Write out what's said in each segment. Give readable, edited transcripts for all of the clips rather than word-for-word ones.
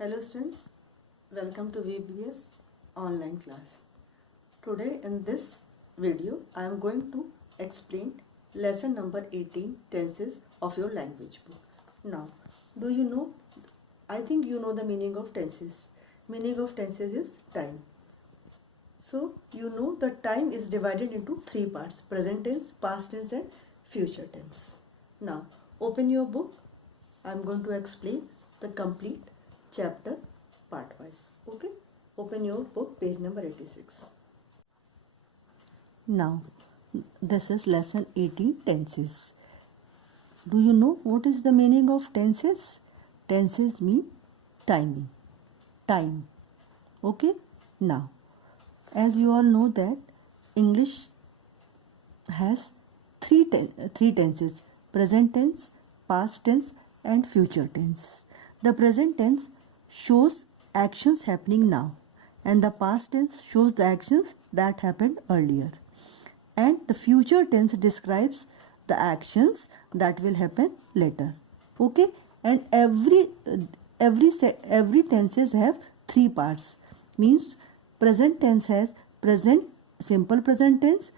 Hello students, welcome to VBS online class. Today in this video I am going to explain lesson number 18 tenses of your language book. Now, do you know, I think you know the meaning of tenses. Meaning of tenses is time. So you know the time is divided into three parts: present tense, past tense and future tense. Now open your book. I am going to explain the complete chapter part wise. Okay, open your book, page number 86. Now this is lesson 18, tenses. Do you know what is the meaning of tenses? Tenses mean timing, time. Okay, now as you all know that English has three tenses: present tense, past tense and future tense. The present tense shows actions happening now and the past tense shows the actions that happened earlier, and the future tense describes the actions that will happen later. Okay, and every tenses have three parts. Means present tense has present simple present tense,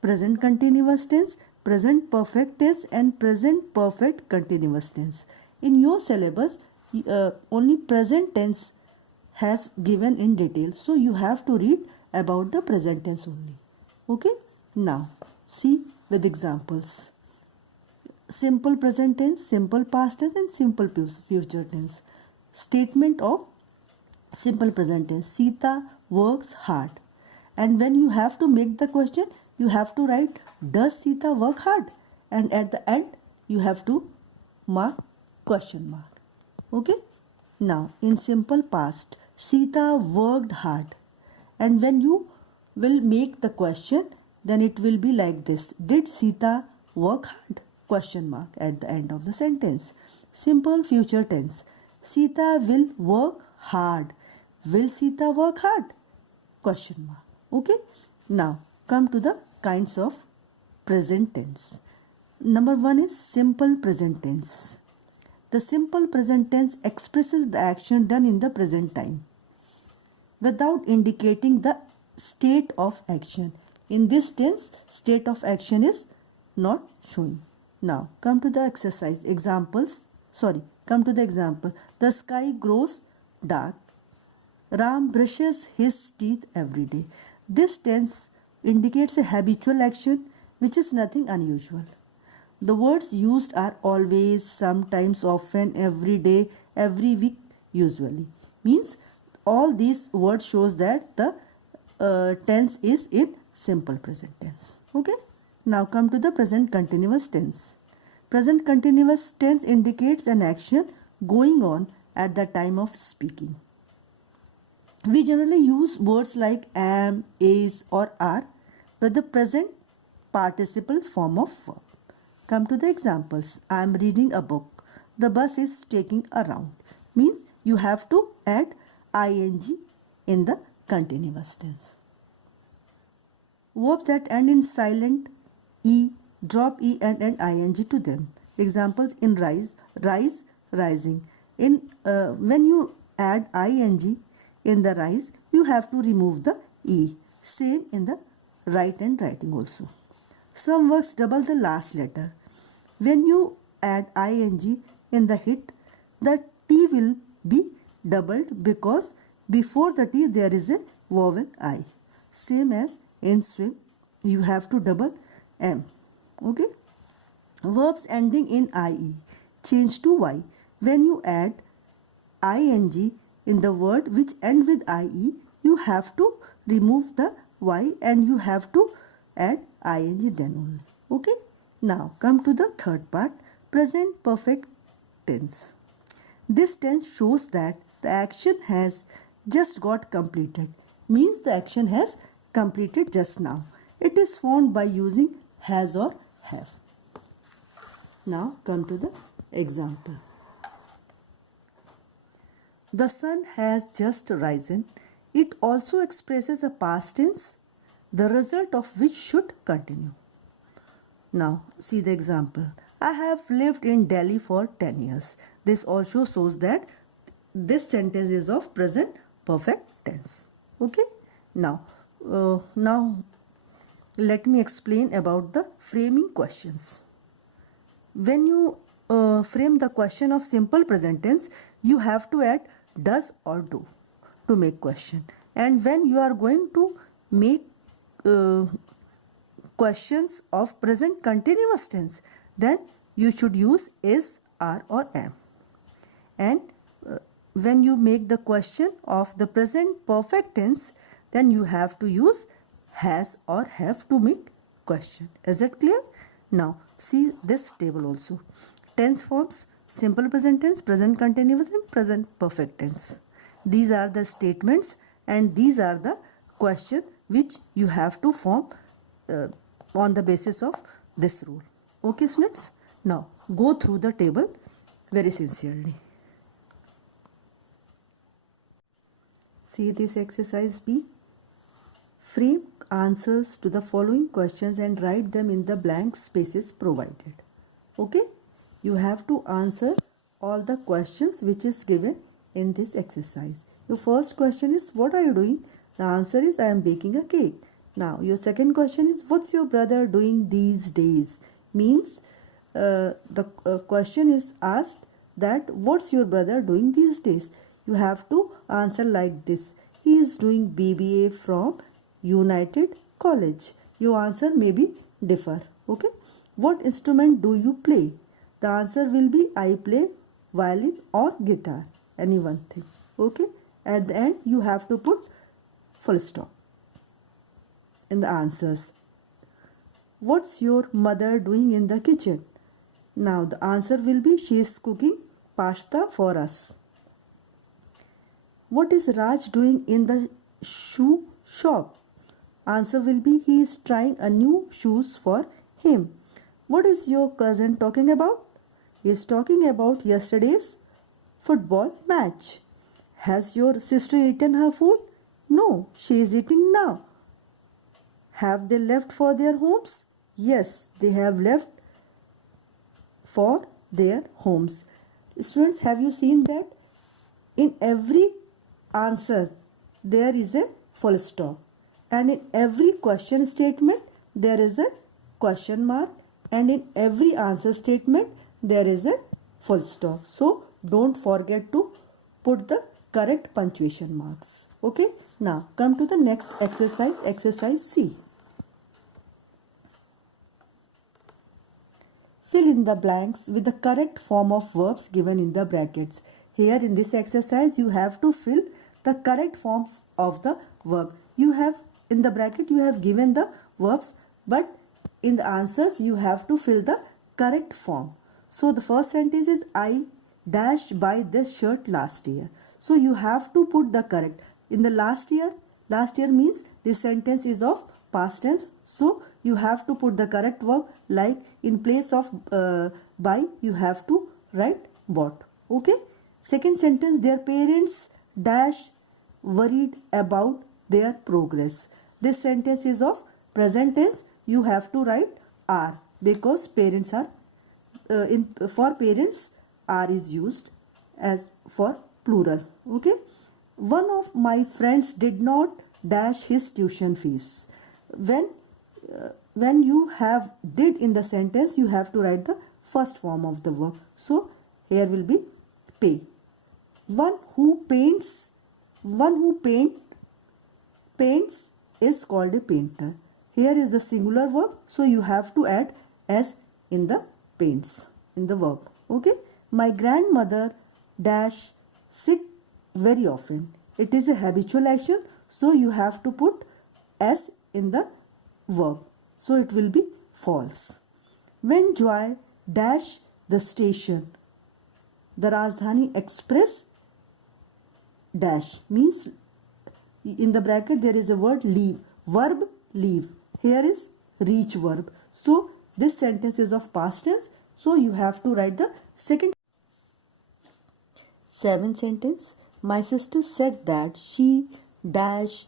present continuous tense, present perfect tense and present perfect continuous tense. In your syllabus only present tense has given in detail, so you have to read about the present tense only. Okay, now see with examples: simple present tense, simple past tense and simple future tense. Statement of simple present tense: Sita works hard. And when you have to make the question, you have to write, does Sita work hard? And at the end you have to mark question mark. Okay, now in simple past, Sita worked hard. And when you will make the question, then it will be like this: did Sita work hard? Question mark at the end of the sentence. Simple future tense: Sita will work hard. Will Sita work hard? Question mark. Okay, now come to the kinds of present tense. Number one is simple present tense. The simple present tense expresses the action done in the present time without indicating the state of action. In this tense, state of action is not shown. Now come to the exercise examples. Come to the example. The sky grows dark. Ram brushes his teeth every day. This tense indicates a habitual action which is nothing unusual. The words used are always, sometimes, often, every day, every week, usually. Means all these words shows that the tense is in simple present tense. Okay. Now come to the present continuous tense. Present continuous tense indicates an action going on at the time of speaking. We generally use words like am, is or are with the present participle form of verb. Come to the examples. I am reading a book. The bus is taking a round. Means you have to add ing in the continuous tense. Verbs that end in silent e, drop e and add ing to them. Examples: in rise, rise, rising. In when you add ing in the rise, you have to remove the e. Same in the write and writing also. Some words double the last letter. When you add ing in the hit, the t will be doubled because before the t there is a vowel I. Same as in swim, you have to double m. Okay. Verbs ending in ie change to y. When you add ing in the word which end with ie, you have to remove the y and you have to add ing then only. Okay. Now come to the third part, present perfect tense. This tense shows that the action has just got completed. Means the action has completed just now. It is found by using has or have. Now come to the example. The sun has just risen. It also expresses a past tense, the result of which should continue. Now see the example. I have lived in Delhi for 10 years. This also shows that this sentence is of present perfect tense. Okay. Now let me explain about the framing questions. When you frame the question of simple present tense, you have to add does or do to make question. And when you are going to make questions of present continuous tense, then you should use is, are or am. And when you make the question of the present perfect tense, then you have to use has or have to make question. Is it clear? Now see this table also. Tense forms: simple present tense, present continuous and present perfect tense. These are the statements and these are the question which you have to form on the basis of this rule. Okay students, now go through the table very sincerely. See this exercise B. Frame answers to the following questions and write them in the blank spaces provided. Okay, you have to answer all the questions which is given in this exercise. Your first question is, what are you doing? The answer is, I am baking a cake. Now your second question is, what's your brother doing these days? Means the question is asked that what's your brother doing these days? You have to answer like this: he is doing BBA from United College. Your answer may be differ. Okay. What instrument do you play? The answer will be, I play violin or guitar, any one thing. Okay. At the end you have to put full stop in the answers. What's your mother doing in the kitchen? Now the answer will be, she is cooking pasta for us. What is Raj doing in the shoe shop? Answer will be, he is trying a new shoes for him. What is your cousin talking about? He is talking about yesterday's football match. Has your sister eaten her food? No, she is eating now. Have they left for their homes? Yes, they have left for their homes. Students, have you seen that in every answer there is a full stop, and in every question statement there is a question mark, and in every answer statement there is a full stop. So don't forget to put the correct punctuation marks. Okay. Now come to the next exercise, exercise C. Fill in the blanks with the correct form of verbs given in the brackets. Here in this exercise you have to fill the correct forms of the verb. You have in the bracket you have given the verbs, but in the answers you have to fill the correct form. So the first sentence is, I dashed buy this shirt last year. So you have to put the correct. In the last year means this sentence is of past tense. So you have to put the correct verb, like in place of buy you have to write bought. Okay. Second sentence, their parents dash worried about their progress. This sentence is of present tense. You have to write are, because parents are for parents are is used as for plural. Okay. One of my friends did not dash his tuition fees. When you have did in the sentence, you have to write the first form of the verb. So here will be pay. One who paints is called a painter. Here is the singular verb, so you have to add s in the paints in the verb. Okay. My grandmother dash sick very often. It is a habitual action, so you have to put s in the verb. So it will be false. When Joy dash the station, the Rajdhani Express dash means in the bracket there is a word leave, verb leave. Here is reach verb. So this sentence is of past tense. So you have to write the second. Seventh sentence, my sister said that she dash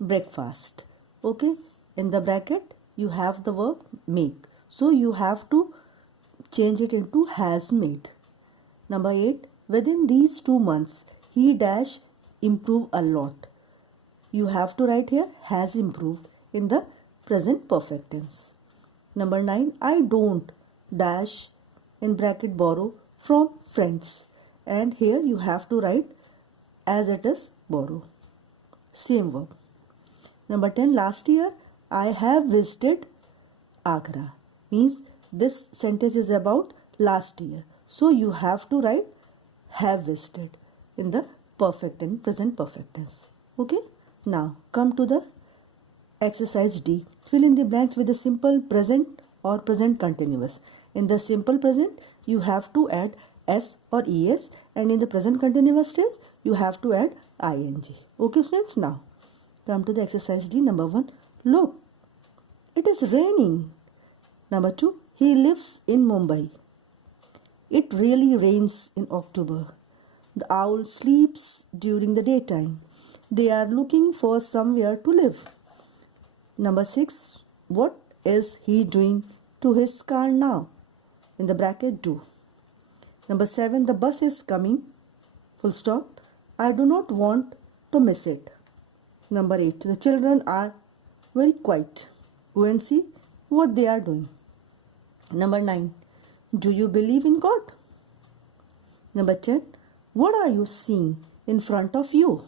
breakfast. Okay. In the bracket you have the verb make. So you have to change it into has made. Number 8, within these 2 months he dash improve a lot. You have to write here has improved in the present perfect tense. Number 9, I don't dash in bracket borrow from friends, and here you have to write as it is borrow, same verb. Number 10, last year I have visited Agra, means this sentence is about last year, so you have to write have visited in the perfect and present perfect tense. Okay, now come to the exercise D. Fill in the blanks with the simple present or present continuous. In the simple present you have to add s or es, and in the present continuous tense you have to add ing. Okay friends, now come to the exercise D. Number 1, look, it is raining. Number 2, he lives in Mumbai. It really rains in October. The owl sleeps during the daytime. They are looking for somewhere to live. Number 6, what is he doing to his car now? In the bracket do. Number 7, the bus is coming. Full stop. I do not want to miss it. Number 8, the children are very quiet. Go and see what they are doing. Number 9, do you believe in God? Number 10, what are you seeing in front of you?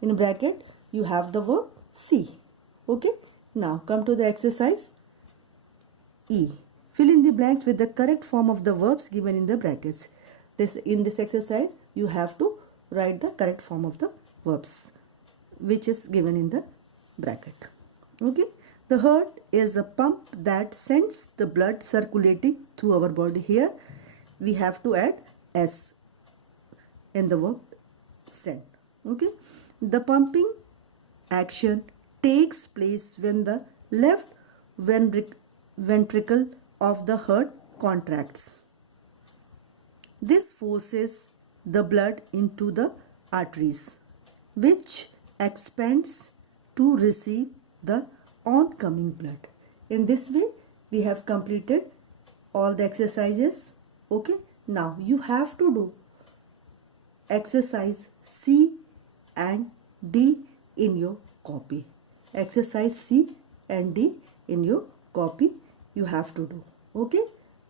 In bracket you have the verb see. Okay, now come to the exercise E. Fill in the blanks with the correct form of the verbs given in the brackets. In this exercise you have to write the correct form of the verbs which is given in the bracket. Okay, the heart is a pump that sends the blood circulating through our body. Here we have to add s in the verb send. Okay, the pumping action takes place when the left ventricle of the heart contracts. This forces the blood into the arteries, which expands to receive the oncoming blood. In this way we have completed all the exercises. Okay, now you have to do exercise C and D in your copy. Exercise C and D in your copy you have to do. Okay,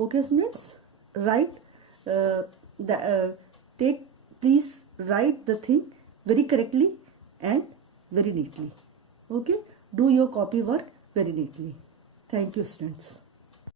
okay students, write please write the thing very correctly and very neatly. Okay, do your copy work very neatly. Thank you students.